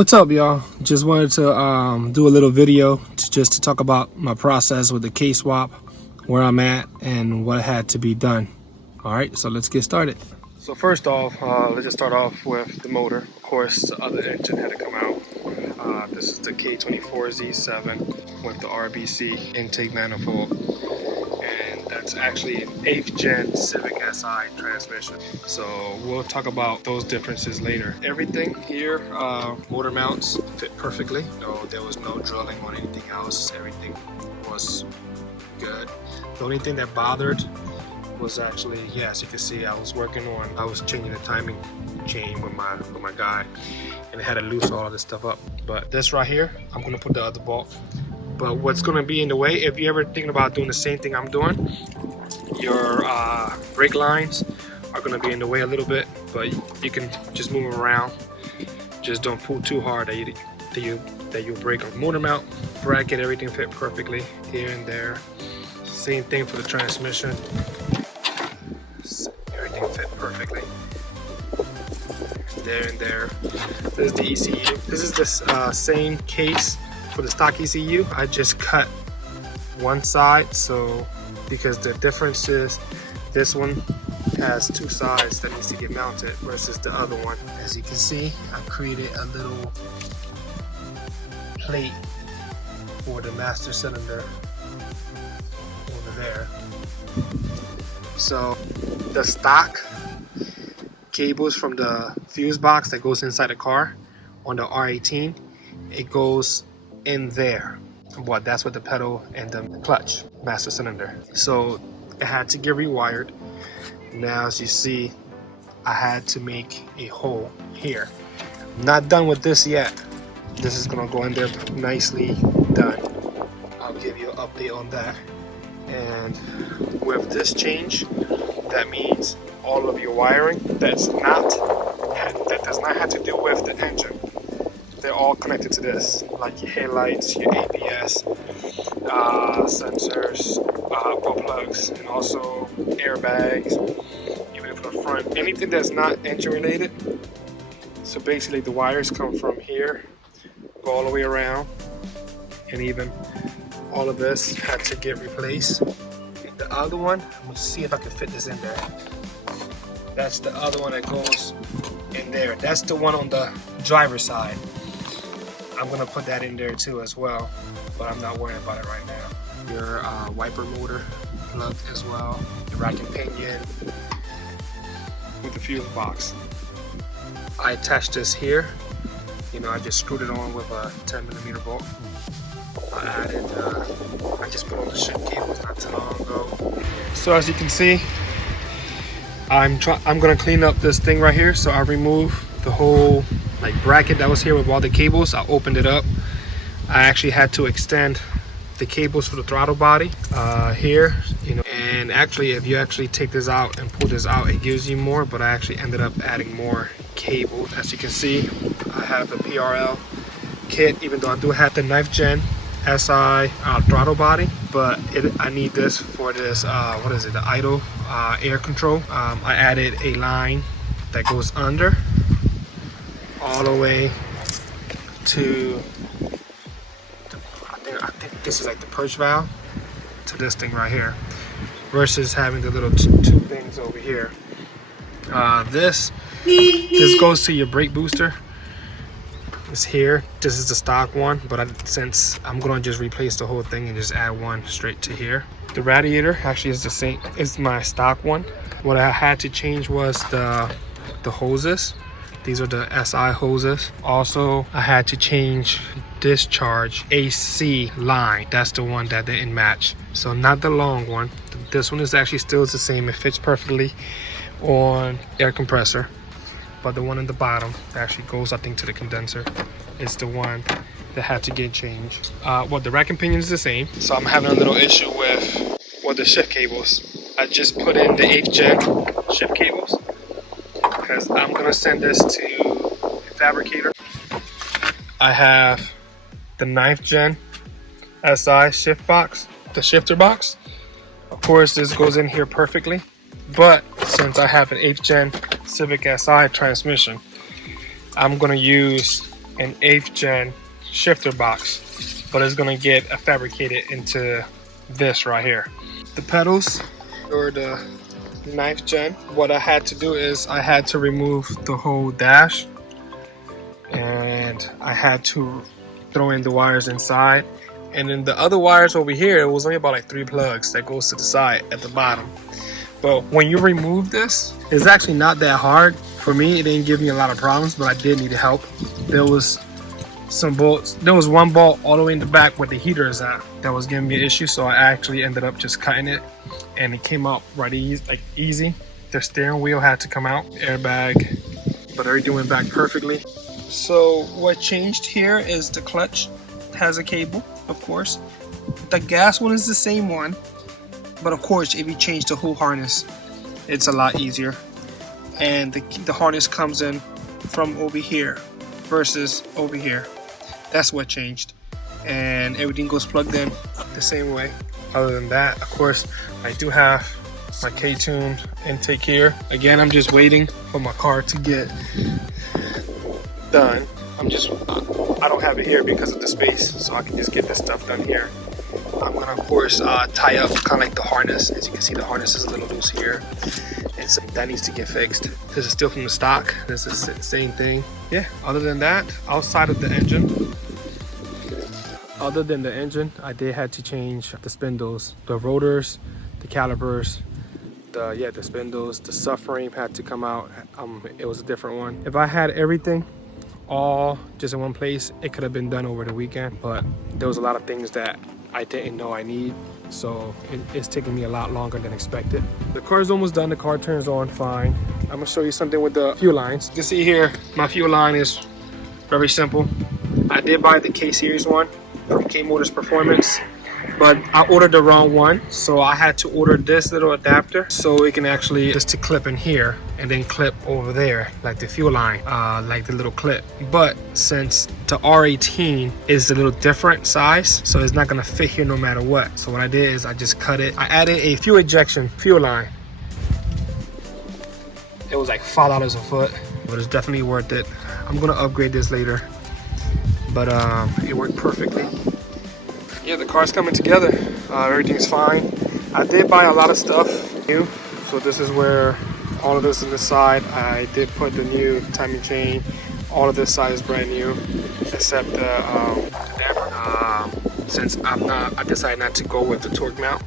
What's up, y'all? Just wanted to do a little video to talk about my process with the K-swap, where I'm at, and what had to be done. All right, so let's get started. So first off, let's just start off with the motor. Of course, the other engine had to come out. This is the K24 Z7 with the RBC intake manifold. And that's actually an 8th gen Civic Si transmission. So we'll talk about those differences later. Everything here, motor mounts fit perfectly. No, there was no drilling on anything else. Everything was good. The only thing that bothered was actually, as you can see, I was changing the timing chain with my guy, and it had to loosen all of this stuff up. But this right here, I'm gonna put the other bolt. But what's gonna be in the way, if you're ever thinking about doing the same thing I'm doing, your brake lines are gonna be in the way a little bit, but you can just move them around. Just don't pull too hard that you break a motor mount, bracket, everything fit perfectly here and there. Same thing for the transmission. Everything fit perfectly. There and there. This is the ECU. This is the same case for the stock ECU. I just cut one side, because the difference is this one has two sides that needs to get mounted versus the other one. As you can see, I created a little plate for the master cylinder over there. So the stock cables from the fuse box that goes inside the car on the R18, it goes in there. Well, that's what the pedal and the clutch master cylinder. So it had to get rewired. Now, as you see, I had to make a hole here. Not done with this yet. This is gonna go in there nicely done. I'll give you an update on that. And with this change, that means all of your wiring that does not have to do with the engine, they're all connected to this, like your headlights, your ABS, sensors, wall plugs, and also airbags, even for the front, anything that's not engine related. So basically the wires come from here, go all the way around, and even all of this had to get replaced. The other one, I'm gonna see if I can fit this in there. That's the other one that goes in there. That's the one on the driver's side. I'm gonna put that in there too as well, but I'm not worrying about it right now. Your wiper motor plug as well, the rack and pinion with the fuse box. I attached this here. I just screwed it on with a 10mm bolt. I just put on the shift cables not too long ago. So as you can see, I'm gonna clean up this thing right here. So I removed the whole bracket that was here with all the cables. I opened it up. I actually had to extend the cables for the throttle body here, and actually if you actually take this out and pull this out, it gives you more, but I actually ended up adding more cable. As you can see, I have the PRL kit, even though I do have the 9th gen SI throttle body, but I need this for this the idle air control. I added a line that goes under all the way to I think this is like the purge valve to this thing right here, versus having the little two things over here. This goes to your brake booster. It's here. This is the stock one, but since I'm gonna just replace the whole thing and just add one straight to here. The radiator actually is the same. It's my stock one. What I had to change was the hoses. These are the SI hoses. Also, I had to change discharge AC line. That's the one that didn't match. So not the long one. This one is actually still the same. It fits perfectly on air compressor. But the one in the bottom that actually goes, I think, to the condenser is the one that had to get changed. The rack and pinion is the same. So I'm having a little issue with the shift cables. I just put in the 8th gen shift cables because I'm gonna send this to a fabricator. I have the 9th gen SI shift box, the shifter box. Of course, this goes in here perfectly. But since I have an 8th gen Civic Si transmission, I'm gonna use an 8th gen shifter box, but it's gonna get fabricated into this right here. The pedals or the 9th gen. What I had to do is I had to remove the whole dash, and I had to throw in the wires inside, and then the other wires over here, it was only about like 3 plugs that goes to the side at the bottom. But when you remove this, it's actually not that hard. For me, it didn't give me a lot of problems, but I did need help. There was some bolts. There was one bolt all the way in the back where the heater is at that was giving me an issue, so I actually ended up just cutting it, and it came out right easy. The steering wheel had to come out, airbag, but everything went back perfectly. So what changed here is the clutch has a cable, of course. The gas one is the same one, but of course if you change the whole harness, it's a lot easier. And the harness comes in from over here versus over here. That's what changed, and everything goes plugged in the same way. Other than that, of course, I do have my K-tuned intake here. Again, I'm just waiting for my car to get done. I don't have it here because of the space, so I can just get this stuff done here. I'm gonna, of course, tie up kind of like the harness. As you can see, the harness is a little loose here, and so that needs to get fixed. This is still from the stock. This is the same thing. Yeah, other than that, outside of the engine, I did have to change the spindles, the rotors, the calipers, the spindles. The subframe had to come out. It was a different one. If I had everything all just in one place, it could have been done over the weekend, but there was a lot of things that I didn't know I need, so it's taking me a lot longer than expected. The car is almost done. The car turns on fine. I'm gonna show you something with the fuel lines. You can see here, my fuel line is very simple. I did buy the K series one from K Motors Performance, but I ordered the wrong one, so I had to order this little adapter so it can actually just to clip in here and then clip over there like the fuel line, like the little clip. But since the R18 is a little different size, so it's not gonna fit here no matter what. So what I did is I just cut it. I added a fuel ejection fuel line. It was like $5 a foot, but it's definitely worth it. I'm gonna upgrade this later, but it worked perfectly. Yeah, the car's coming together. Everything's fine. I did buy a lot of stuff new, so this is where all of this on the side. I did put the new timing chain. All of this side is brand new, except the damper. Since I decided not to go with the torque mount,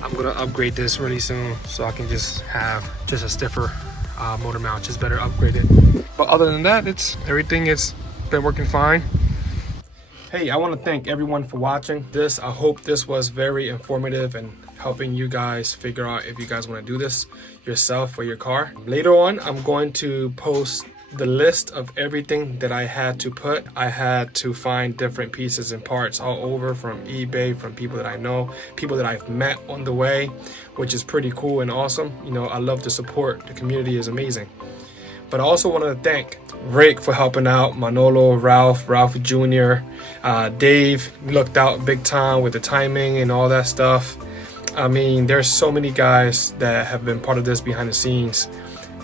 I'm gonna upgrade this really soon, so I can just have just a stiffer motor mount, just better upgraded. But other than that, everything has been working fine. Hey, I want to thank everyone for watching this. I hope this was very informative and helping you guys figure out if you guys want to do this yourself for your car. Later on, I'm going to post the list of everything that I had to put. I had to find different pieces and parts all over from eBay, from people that I know, people that I've met on the way, which is pretty cool and awesome. You know, I love the support. The community is amazing. But I also want to thank Rick for helping out, Manolo, Ralph Jr., Dave looked out big time with the timing and all that stuff. I mean, there's so many guys that have been part of this behind the scenes,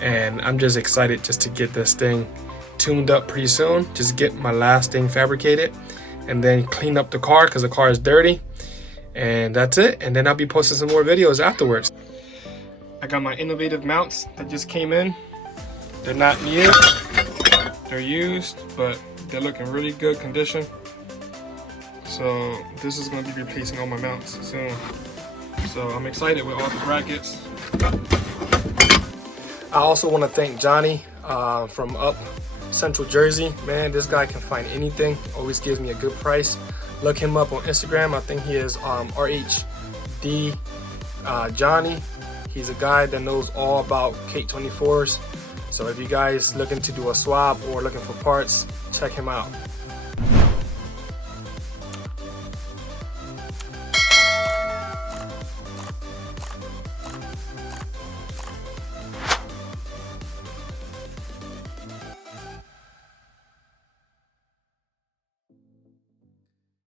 and I'm just excited just to get this thing tuned up pretty soon. Just get my last thing fabricated and then clean up the car because the car is dirty, and that's it. And then I'll be posting some more videos afterwards. I got my innovative mounts that just came in. They're not new, they're used, but they're looking really good condition. So this is going to be replacing all my mounts soon. So I'm excited with all the brackets. I also want to thank Johnny from up Central Jersey. Man, this guy can find anything, always gives me a good price. Look him up on Instagram. I think he is R18 Johnny. He's a guy that knows all about K24s. So if you guys looking to do a swap or looking for parts, check him out.